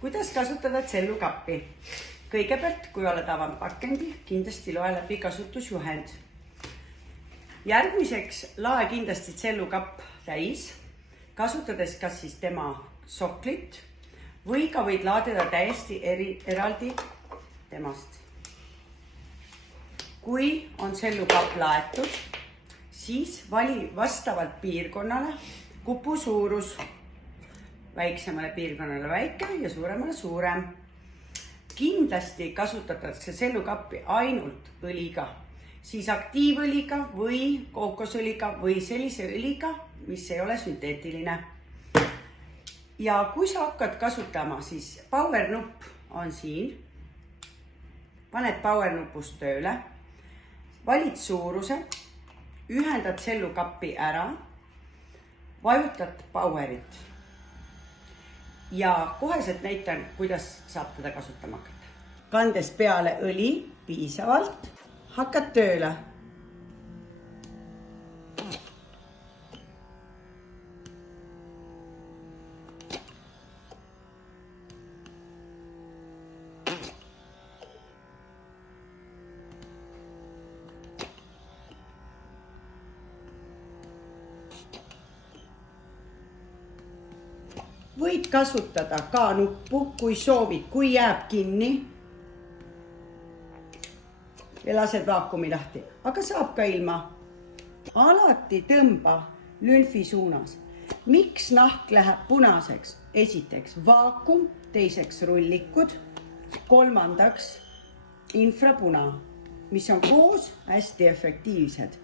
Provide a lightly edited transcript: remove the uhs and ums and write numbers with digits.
Kuidas kasutada tsellukappi? Kõigepealt, kui oled avanud pakendi, kindlasti loe läbi kasutusjuhend. Järgmiseks lae kindlasti tsellukapp täis, kasutades kas siis tema soklit või ka võid laadida täiesti eraldi temast. Kui on tsellukapp laetud, siis vali vastavalt piirkonnale kupu suurus. Väiksemale piirkonnale väike ja suuremale suurem. Kindlasti kasutatakse tsellukappi ainult õliga, siis aktiivõliga või kookosõliga või sellise õliga, mis ei ole sünteetiline. Ja kui sa hakkad kasutama, siis power nupp on siin. Paned power nupust tööle, valid suuruse, ühendad tsellukappi ära, vajutad powerit. Ja koheselt näitan, kuidas saab teda kasutama hakata. Kandes peale õli piisavalt, hakkad tööle. Võid kasutada ka nuppu, kui soovid, kui jääb kinni ja lased vaakumi lahti, aga saab ka ilma. Alati tõmba lünfi suunas. Miks nahk läheb punaseks? Esiteks vaakum, teiseks rullikud, kolmandaks infrapuna, mis on koos hästi efektiivsed.